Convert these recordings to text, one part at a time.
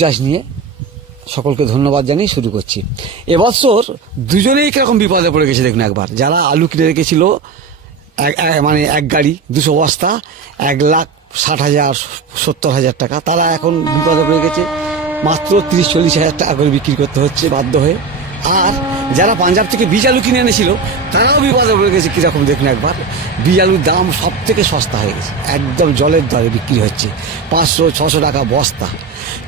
চাষ নিয়ে সকলকে ধন্যবাদ জানিয়ে শুরু করছি। এবছর দুজনেই কীরকম বিপদে পড়ে গেছে দেখুন একবার। যারা আলু কিনে রেখেছিল মানে এক গাড়ি, দুশো বস্তা, এক লাখ ষাট হাজার, সত্তর হাজার টাকা, তারা এখন বিপদে পড়ে গেছে। মাত্র তিরিশ, চল্লিশ হাজার টাকা করে বিক্রি করতে হচ্ছে বাধ্য হয়ে। আর যারা পাঞ্জাব থেকে বীজ আলু কিনে এনেছিল, তারাও বিপদে পড়ে গেছে কীরকম দেখুন একবার। বীজ আলুর দাম সব থেকে সস্তা হয়ে গেছে। একদম জলের দরে বিক্রি হচ্ছে। পাঁচশো, ছশো টাকা বস্তা।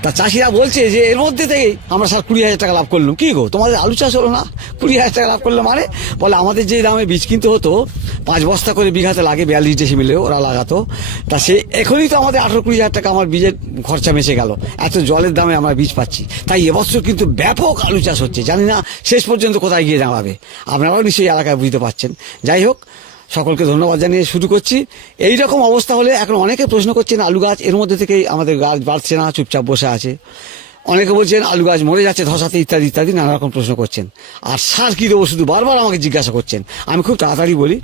তা চাষিরা বলছে যে, এর মধ্যে থেকেই আমরা স্যার কুড়ি হাজার টাকা লাভ করলাম। কি গো, তোমাদের আলু চাষ হলো না? কুড়ি হাজার টাকা লাভ করল মানে? বলে, আমাদের যে দামে বীজ কিনতে হতো, পাঁচ বস্তা করে বিঘাতে লাগে বিয়াল্লিশ ডেসিমিলে ওরা লাগাতো। তা সে, এখনই তো আমাদের আঠারো কুড়ি হাজার টাকা আমার বীজের খরচা মেশে গেল। এত জলের দামে আমরা বীজ পাচ্ছি। তাই এবছর কিন্তু ব্যাপক আলু চাষ হচ্ছে। জানি না শেষ পর্যন্ত কোথায় গিয়ে দাঁড়াবে। আপনারাও নিশ্চয়ই এলাকায় বুঝতে পারছেন। যাই হোক সকলকে ধন্যবাদ জানিয়ে শুরু করছি। এই রকম অবস্থা হলে এখন অনেকে প্রশ্ন করছেন, আলু গাছ এর মধ্যে থেকেই আমাদের গাছ বাড়ছে না, চুপচাপ বসে আছে। অনেকে বলছেন, আলু গাছ মরে যাচ্ছে, ধসাতে ইত্যাদি ইত্যাদি, নানা রকম প্রশ্ন করছেন। আর সার কী দেবো শুধু বারবার আমাকে জিজ্ঞাসা করছেন? আমি খুব তাড়াতাড়ি বলি,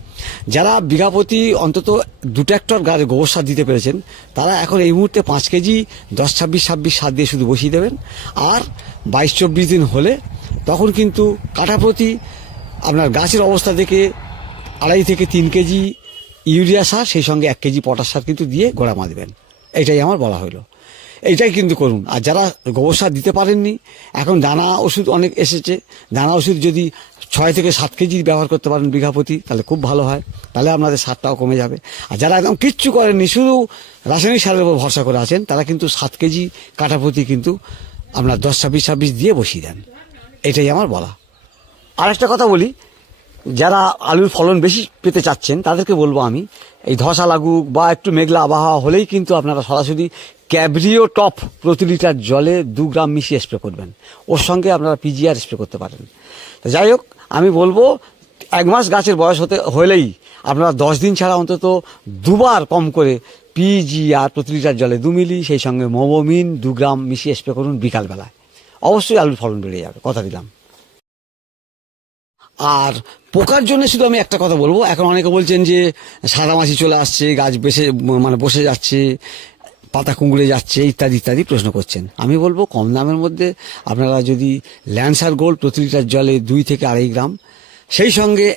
যারা বিঘাপতি অন্তত দু ট্র্যাক্টর গাছ গোবর সার দিতে পেরেছেন, তারা এখন এই মুহূর্তে পাঁচ কেজি, দশ, ছাব্বিশ ছাব্বিশ সার দিয়ে শুধু বসিয়ে দেবেন। আর বাইশ, চব্বিশ দিন হলে তখন কিন্তু কাঠা প্রতি আপনার গাছের অবস্থা দেখে আড়াই থেকে তিন কেজি ইউরিয়া সার, সেই সঙ্গে এক কেজি পটাশ সার কিন্তু দিয়ে গোড়া বাঁধবেন এটাই আমার বলা হলো এইটাই কিন্তু করুন। আর যারা গোবর সার দিতে পারেননি, এখন দানা ওষুধ অনেক এসেছে। দানা ওষুধ যদি ছয় থেকে সাত কেজি ব্যবহার করতে পারেন বিঘা প্রতি, তাহলে খুব ভালো হয়। তাহলে আপনাদের সারটাও কমে যাবে। আর যারা একদম কিচ্ছু করেননি, শুধু রাসায়নিক সারের উপর ভরসা করে আছেন, তারা কিন্তু সাত কেজি কাঠা প্রতি কিন্তু আপনার দশ ছাব্বিশ ছাব্বিশ দিয়ে বসিয়ে দেন। এটাই আমার বলা। আরেকটা কথা বলি যারা আলুর ফলন বেশি পেতে চাচ্ছেন, তাদেরকে বলব আমি, এই ধসা লাগুক বা একটু মেঘলা আবহাওয়া হলেই কিন্তু আপনারা সরাসরি ক্যাবরিও টপ প্রতি লিটার জলে দু গ্রাম মিশিয়ে স্প্রে করবেন। ওর সঙ্গে আপনারা পিজিআর স্প্রে করতে পারেন। যাই হোক, আমি বলব, এক মাস গাছের বয়স হতে, হলেই আপনারা দশ দিন ছাড়া অন্তত দুবার কম করে পিজিআর প্রতি লিটার জলে দু মিলি, সেই সঙ্গে মোমোমিন দু গ্রাম মিশিয়ে স্প্রে করুন বিকালবেলায়। অবশ্যই আলুর ফলন বেড়ে যাবে, কথা দিলাম। আর পোকার জন্য শুধু আমি একটা কথা বলব। এখন অনেকে বলছেন যে সাদা মাছি চলে আসছে, গাছ বেসে মানে বসে যাচ্ছে, পাতা কুঁকড়ে যাচ্ছে, ইত্যাদি ইত্যাদি প্রশ্ন করছেন। আমি বলব কম দামের মধ্যে আপনারা যদি ল্যান্সার গোল্ড প্রতি লিটার জলে দুই থেকে আড়াই গ্রাম, সেই সঙ্গে